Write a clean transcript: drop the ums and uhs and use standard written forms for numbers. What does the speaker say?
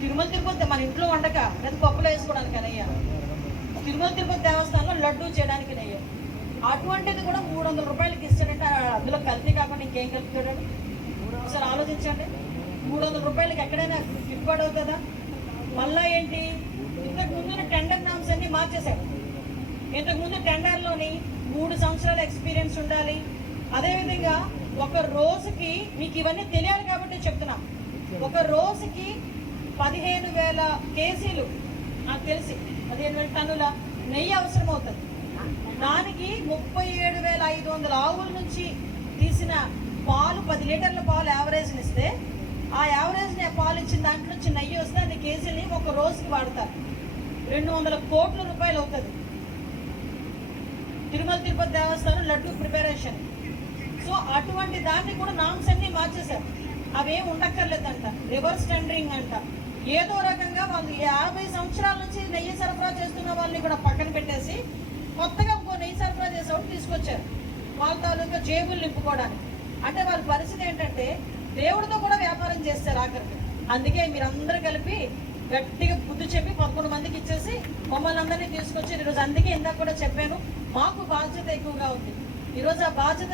తిరుమల తిరుపతి మన ఇంట్లో వండక లేదా పప్పులో వేసుకోవడానికి అయ్యా, తిరుమల తిరుపతి దేవస్థానంలో లడ్డూ చేయడానికి అయ్యా. అటువంటిది కూడా 300 రూపాయలకి ఇస్తాడంటే అందులో కల్తీ కాకుండా ఇంకేం కలుపుతాడు? అసలు ఆలోచించండి. 300 రూపాయలకి ఎక్కడైనా గిట్టుబాటు అవుతుందా? మళ్ళా ఏంటి, ఇంతకు ముందు టెండర్ నామ్స్ అన్ని మార్చేశాడు. ఇంతకుముందు టెండర్లోని 3 సంవత్సరాల ఎక్స్పీరియన్స్ ఉండాలి. అదేవిధంగా ఒక రోజుకి, మీకు ఇవన్నీ తెలియాలి కాబట్టి చెప్తున్నాం, ఒక రోజుకి 15,000 కేజీలు, నాకు తెలిసి 15,000 టన్నుల నెయ్యి అవసరం అవుతుంది. దానికి 37,500 ఆవుల నుంచి తీసిన పాలు, 10 లీటర్ల పాలు యావరేజ్ని ఇస్తే, ఆ యావరేజ్ని పాలు ఇచ్చిన దాంట్లో నుంచి నెయ్యి వస్తే అన్ని కేజీలని ఒక రోజుకి వాడతారు. 200 కోట్ల రూపాయలు అవుతుంది తిరుమల తిరుపతి దేవస్థానం లడ్డూ ప్రిపరేషన్. సో అటువంటి దాన్ని కూడా నామ్స్ అన్ని మార్చేశారు. అవేం ఉండక్కర్లేదంట, రివర్స్ టెండరింగ్ అంట. ఏదో రకంగా వాళ్ళు 50 సంవత్సరాల నుంచి నెయ్యి సరఫరా చేస్తున్న వాళ్ళని కూడా పక్కన పెట్టేసి కొత్తగా ఇంకో నెయ్యి సరఫరా చేసేవాళ్ళు తీసుకొచ్చారు వాళ్ళ తాలూకా జేబులు నింపుకోవడానికి. అంటే వాళ్ళ పరిస్థితి ఏంటంటే దేవుడితో కూడా వ్యాపారం చేస్తారు ఆఖరికి. అందుకే మీరందరూ కలిపి గట్టిగా బుద్ధి చెప్పి 11 మందికి ఇచ్చేసి మమ్మల్ని అందరినీ తీసుకొచ్చి ఈరోజు, అందుకే ఇందాక కూడా చెప్పాను, మాకు బాధ్యత ఎక్కువగా ఉంది ఈరోజు. ఆ బాధ్యత